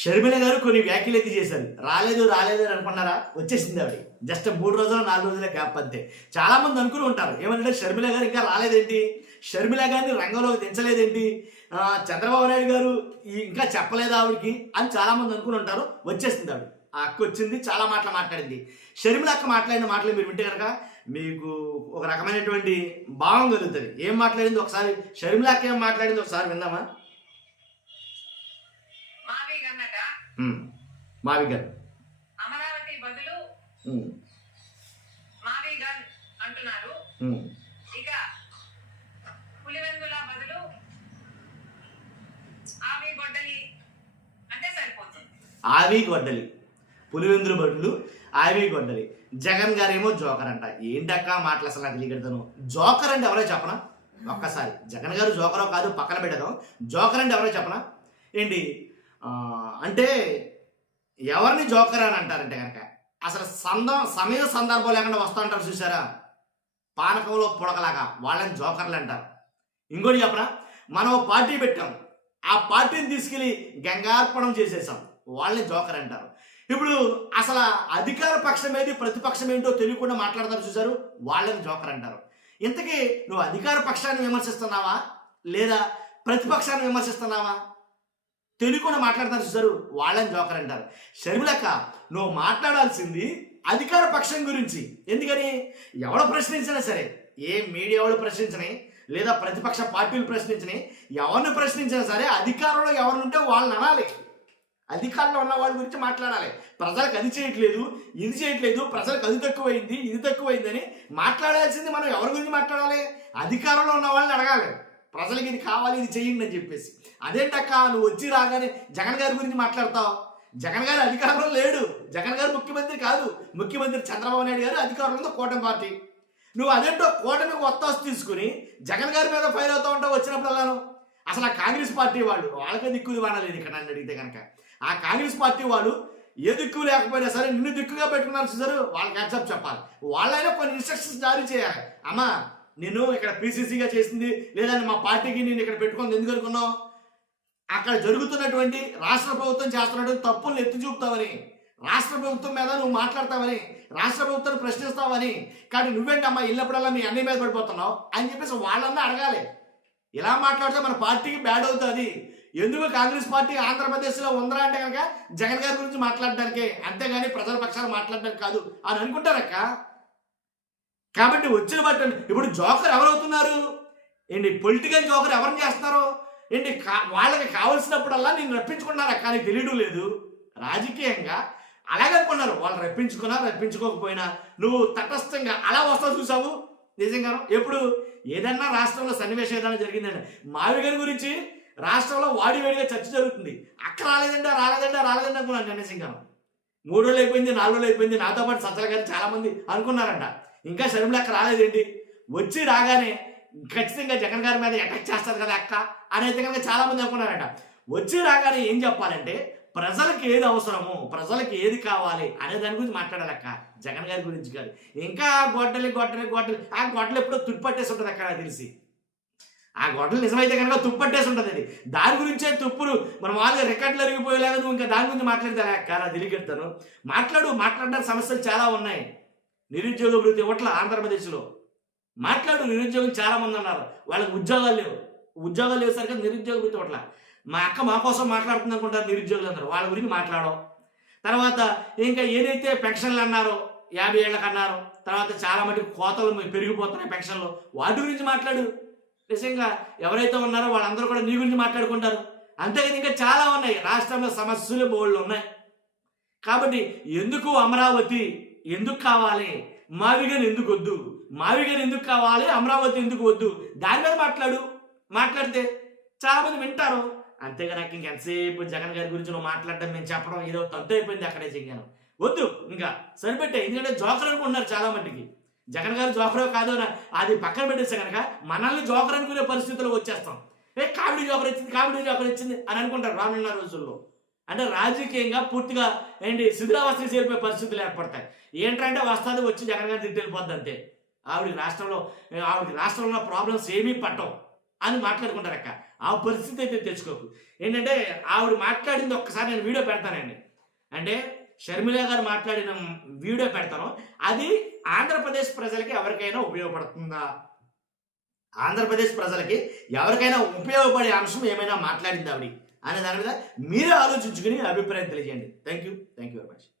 షర్మిల గారు కొన్ని వ్యాఖ్యలు అయితే చేశారు. రాలేదు రాలేదు అని అనుకున్నారా? వచ్చేసింది ఆవిడ. జస్ట్ 3 రోజులు 4 రోజులే గ్యాప్ అంతే. చాలా మంది అనుకుని ఉంటారు ఏమంటే షర్మిల గారు ఇంకా రాలేదేంటి, షర్మిల గారిని రంగంలోకి దించలేదేంటి, చంద్రబాబు నాయుడు గారు ఇంకా చెప్పలేదు ఆవిడకి అని చాలా మంది అనుకుని ఉంటారు. వచ్చేసింది ఆవిడ. ఆ అక్క వచ్చింది, చాలా మాటలు మాట్లాడింది. షర్మిల అక్క మాట్లాడిన మాటలు మీరు వింటే కనుక మీకు ఒక రకమైనటువంటి భావం కలుగుతుంది. ఏం మాట్లాడింది ఒకసారి, షర్మిల అక్క ఏం మాట్లాడింది ఒకసారి విందామా? మావి గారు అమరావతి బదులు మావి గన్ అంటున్నారు. ఇక పులివెందుల బదులు ఆవి గొడ్డలి అంటే సరిపోతుంది. ఆవి గొడ్డలి, పులివెందుల బదులు ఆవి గొడ్డలి. జగన్ గారేమో జోకర్ అంట. ఏంటక్క మాటలు అసలు నాకు తెలియకడతాను. జోకర్ అంటే ఎవరో చెప్పనా? ఒక్కసారి జగన్ గారు జోకరో కాదు పక్కన పెట్టదాం. జోకర్ అంటే ఎవరో చెప్పనా? ఏంటి అంటే ఎవరిని జోకర్ అని అంటారంటే కనుక అసలు సమయ సందర్భం లేకుండా వస్తూ అంటారు చూసారా, పానకంలో పుడకలాగా, వాళ్ళని జోకర్లు అంటారు. ఇంకోటి చెప్పనా, మనం పార్టీ పెట్టాం, ఆ పార్టీని తీసుకెళ్ళి గంగార్పణం చేసేసాం, వాళ్ళని జోకర్ అంటారు. ఇప్పుడు అసలు అధికార పక్షం ఏది ప్రతిపక్షం ఏంటో తెలియకుండా మాట్లాడతారు చూసారు, వాళ్ళని జోకర్ అంటారు. ఇంతకీ నువ్వు అధికార పక్షాన్ని విమర్శిస్తున్నావా లేదా ప్రతిపక్షాన్ని విమర్శిస్తున్నావా తెలియకుండా మాట్లాడతారు చూసారు, వాళ్ళని జోకర్ అంటారు. షర్మిలక్క నువ్వు మాట్లాడాల్సింది అధికార పక్షం గురించి. ఎందుకని ఎవరు ప్రశ్నించినా సరే, ఏ మీడియా వాళ్ళు ప్రశ్నించని లేదా ప్రతిపక్ష పార్టీలు ప్రశ్నించని, ఎవరిని ప్రశ్నించినా సరే అధికారంలో ఎవరు ఉంటే వాళ్ళని అనాలి. అధికారంలో ఉన్న వాళ్ళ గురించి మాట్లాడాలి. ప్రజలకు అది చేయట్లేదు, ఇది చేయట్లేదు, ప్రజలకు అది తక్కువైంది, ఇది తక్కువైంది అని మాట్లాడాల్సింది మనం ఎవరి గురించి మాట్లాడాలి? అధికారంలో ఉన్న వాళ్ళని అడగాలి. ప్రజలకి ఇది కావాలి, ఇది చేయండి అని చెప్పేసి. అదేంటక్క నువ్వు వచ్చి రాగానే జగన్ గారి గురించి మాట్లాడతావు? జగన్ గారు అధికారంలో లేడు, జగన్ గారు ముఖ్యమంత్రి కాదు, ముఖ్యమంత్రి చంద్రబాబు నాయుడు గారు అధికారంలో కూటమి పార్టీ. నువ్వు అదేంటో కూటమికి ఒత్తాసు తీసుకుని జగన్ గారి మీద ఫైర్ అవుతూ ఉంటావు వచ్చినప్పుడల్లాను. అసలు ఆ కాంగ్రెస్ పార్టీ వాళ్ళు, వాళ్ళకే దిక్కు వాడలేదు ఇక్కడ నన్ను అడిగితే కనుక. ఆ కాంగ్రెస్ పార్టీ వాళ్ళు ఏ దిక్కు లేకపోయినా సరే నిన్ను దిక్కుగా పెట్టుకున్నారు చూసారు, వాళ్ళకి యాక్సెప్ట్ చెప్పాలి. వాళ్ళైనా కొన్ని ఇన్స్ట్రక్షన్స్ జారీ చేయాలి. అమ్మా నేను ఇక్కడ పీసీసీగా చేసింది లేదంటే మా పార్టీకి నేను ఇక్కడ పెట్టుకుంది ఎందుకు అనుకున్నావు? అక్కడ జరుగుతున్నటువంటి రాష్ట్ర ప్రభుత్వం చేస్తున్నటువంటి తప్పులను ఎత్తి చూపుతావని, రాష్ట్ర ప్రభుత్వం మీద నువ్వు మాట్లాడతావని, రాష్ట్ర ప్రభుత్వాన్ని ప్రశ్నిస్తావని. కానీ నువ్వేంటమ్మా ఇళ్ళప్పుడల్లా నీ అన్ని మీద పడిపోతున్నావు అని చెప్పేసి వాళ్ళన్నా అడగాలి. ఇలా మాట్లాడితే మన పార్టీకి బ్యాడ్ అవుతుంది. ఎందుకు కాంగ్రెస్ పార్టీ ఆంధ్రప్రదేశ్లో ఉందరా అంటే కనుక జగన్ గారి గురించి మాట్లాడడానికే, అంతేగాని ప్రజల పక్షాలు మాట్లాడడానికి కాదు అని అనుకుంటారక్క. కాబట్టి వచ్చిన బట్టి ఇప్పుడు జోకర్ ఎవరవుతున్నారు ఏంటి, పొలిటికల్ జోకర్ ఎవరిని చేస్తున్నారు ఏంటి, వాళ్ళకి కావలసినప్పుడల్లా నేను రప్పించుకున్నారు అక్క, నీకు తెలియడం లేదు. రాజకీయంగా అలాగనుకున్నారు వాళ్ళు, రప్పించుకున్నా రప్పించుకోకపోయినా నువ్వు తటస్థంగా అలా వస్తావు చూసావు. నిజంగా ఎప్పుడు ఏదన్నా రాష్ట్రంలో సన్నివేశం ఏదైనా జరిగిందండి, మావి గారి గురించి రాష్ట్రంలో వాడివేడిగా చర్చ జరుగుతుంది. అక్క రాలేదంటే అనుకున్నాను. నిజంగా 3 రోజులు అయిపోయింది, 4 రోజులు అయిపోయింది, నాతో పాటు సజ్జల గారు చాలా మంది అనుకున్నారంట ఇంకా షర్మిల అక్క రాలేదేంటి, వచ్చి రాగానే ఖచ్చితంగా జగన్ గారి మీద అటాక్ చేస్తారు కదా అక్క అనేది కనుక చాలా మంది అనుకున్నారట. వచ్చి రాగానే ఏం చెప్పాలంటే ప్రజలకు ఏది అవసరము, ప్రజలకు ఏది కావాలి అనే దాని గురించి మాట్లాడాలి అక్క, జగన్ గారి గురించి కాదు. ఇంకా గొడ్డలి ఆ గొడ్డలు ఎప్పుడో తుప్పట్టేసి ఉంటుంది అక్క నాకు తెలిసి. ఆ గొడ్డలు నిజమైతే కనుక తుప్పట్టేసి ఉంటుంది. అది దాని గురించే తుప్పులు మనం వాళ్ళ రికార్డులు అరిగిపోయేలాగా నువ్వు ఇంకా దాని గురించి మాట్లాడితే అక్క నా తెలియకెడతాను. మాట్లాడడానికి సమస్యలు చాలా ఉన్నాయి. నిరుద్యోగ వృత్తి ఇవ్వట్ల ఆంధ్రప్రదేశ్లో మాట్లాడు. నిరుద్యోగులు చాలా మంది ఉన్నారు, వాళ్ళకి ఉద్యోగాలు లేవు సరిగ్గా నిరుద్యోగ వృత్తి ఇవ్వట్ల. మా అక్క మా కోసం మాట్లాడుతుంది అనుకుంటారు నిరుద్యోగులు అందరూ, వాళ్ళ గురించి మాట్లాడడం. తర్వాత ఇంకా ఏదైతే పెన్షన్లు అన్నారో 50 ఏళ్ళకి అన్నారు, తర్వాత చాలా మటుకు కోతలు పెరిగిపోతున్నాయి పెన్షన్లు, వాటి గురించి మాట్లాడు. నిజంగా ఎవరైతే ఉన్నారో వాళ్ళందరూ కూడా నీ గురించి మాట్లాడుకుంటారు. అంతేకాదు ఇంకా చాలా ఉన్నాయి, రాష్ట్రంలో సమస్యలు బోళ్ళు ఉన్నాయి. కాబట్టి ఎందుకు అమరావతి ఎందుకు కావాలి, మావిగన్ ఎందుకు వద్దు, మావిగన్ ఎందుకు కావాలి, అమరావతి ఎందుకు వద్దు, దాని మీద మాట్లాడితే చాలా మంది వింటారు. అంతేగా నాకు ఇంకెంతసేపు జగన్ గారి గురించి నువ్వు మాట్లాడడం మేము చెప్పడం ఏదో తంతు అయిపోయింది. అక్కడే చెయ్యాను వద్దు, ఇంకా సరిపెట్టే. ఎందుకంటే జోకర్ అనుకుంటున్నారు చాలా మందికి, జగన్ గారు జోకరో కాదో అది పక్కన పెట్టేస్తే కనుక మనల్ని జోకర్ అనుకునే పరిస్థితులకు వచ్చేస్తాం. కామెడీ జోకర్ వచ్చింది అని అనుకుంటారు రానున్న రోజుల్లో. అంటే రాజకీయంగా పూర్తిగా శిథిలావస్థకి చేరిపోయే పరిస్థితులు ఏర్పడతాయి. ఏంటంటే వస్తుంది వచ్చి జగన్ గారు తిట్టి వెళ్ళిపోద్ది అంతే. ఆవిడకి రాష్ట్రంలో ప్రాబ్లమ్స్ ఏమీ పట్టవు అని మాట్లాడుకుంటారు అక్క. ఆ పరిస్థితి అయితే తెచ్చుకోకు. ఏంటంటే ఆవిడ మాట్లాడింది ఒక్కసారి నేను వీడియో పెడతానండి. అంటే షర్మిల గారు మాట్లాడిన వీడియో పెడతాను. అది ఆంధ్రప్రదేశ్ ప్రజలకి ఎవరికైనా ఉపయోగపడుతుందా? ఆంధ్రప్రదేశ్ ప్రజలకి ఎవరికైనా ఉపయోగపడే అంశం ఏమైనా మాట్లాడింది ఆవిడ అనే దాని మీద మీరే ఆలోచించుకుని అభిప్రాయం తెలియజేయండి. Thank you very much.